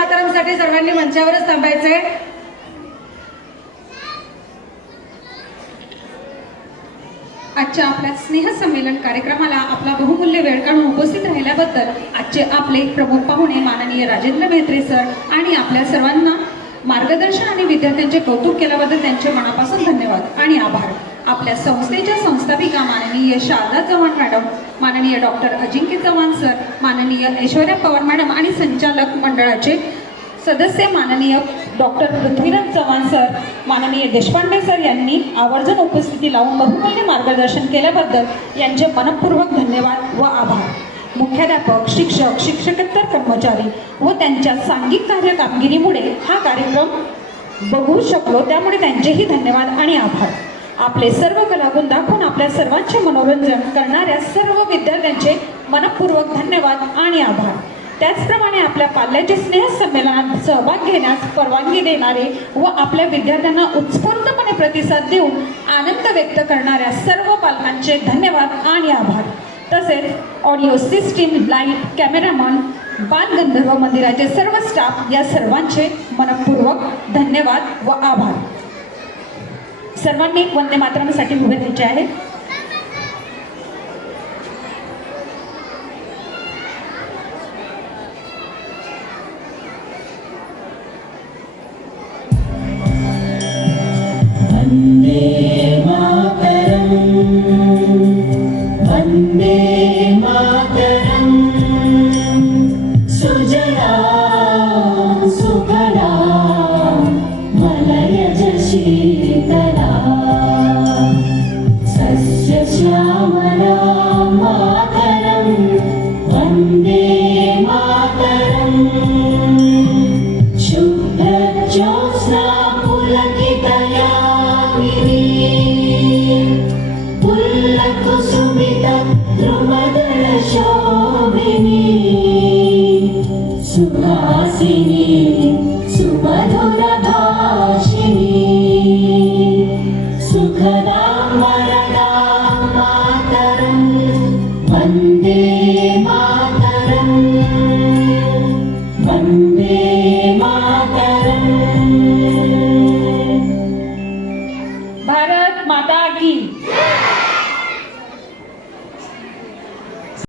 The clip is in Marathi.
मातरमसाठी सर्वांनी मंचावरच थांबायचंय। आजच्या आपल्या स्नेहसंमेलन कार्यक्रमाला आपला बहुमूल्य वेळ काढून उपस्थित राहिल्याबद्दल आजचे आपले प्रमुख पाहुणे माननीय राजेंद्र मेहत्रे सर आणि आपल्या सर्वांना मार्गदर्शन आणि विद्यार्थ्यांचे कौतुक केल्याबद्दल त्यांचे मनापासून धन्यवाद आणि आभार। आपल्या संस्थेच्या संस्थापिका माननीय शारदा चव्हाण मॅडम, माननीय डॉक्टर अजिंक्य चव्हाण सर, माननीय ऐश्वर्या पवार मॅडम आणि संचालक मंडळाचे सदस्य माननीय डॉक्टर पृथ्वीराज चव्हाण सर, माननीय देशपांडे सर यांनी आवर्जून उपस्थिती लावून बहुमूल्य मार्गदर्शन केल्याबद्दल यांचे मनपूर्वक धन्यवाद व आभार। मुख्याध्यापक, शिक्षक, शिक्षकेतर कर्मचारी व त्यांच्या सांघिक कार्य कामगिरीमुळे हा कार्यक्रम बघू शकलो, त्यामुळे त्यांचेही धन्यवाद आणि आभार। आपले सर्व कलागुण दाखवून आपल्या सर्वांचे मनोरंजन करणाऱ्या सर्व विद्यार्थ्यांचे मनपूर्वक धन्यवाद आणि आभार। त्याचप्रमाणे आपल्या पाल्याचे स्नेहसंमेलनात सहभाग घेण्यास परवानगी देणारे व आपल्या विद्यार्थ्यांना उत्स्फूर्तपणे प्रतिसाद देऊन आनंद व्यक्त करणाऱ्या सर्व पालकांचे धन्यवाद आणि आभार। तसेच audio system, light, cameraman, Balgandharva मंदिराचे सर्व स्टाफ या सर्वांचे मनपूर्वक धन्यवाद व आभार। सर्वांनी वंदे मातरमसाठी उभे राहायचे आहे। वंदे मातरम, वंदे मातरम, सुजलां सुफलां मलयज शीतलां सस्यश्यामलां मातरं वन्दे मातरं। शुभ्रज्योत्स्ना पुलकितयामिनी पुल्लकुसुमिता द्रुमदलशोभिनी सुहासिनी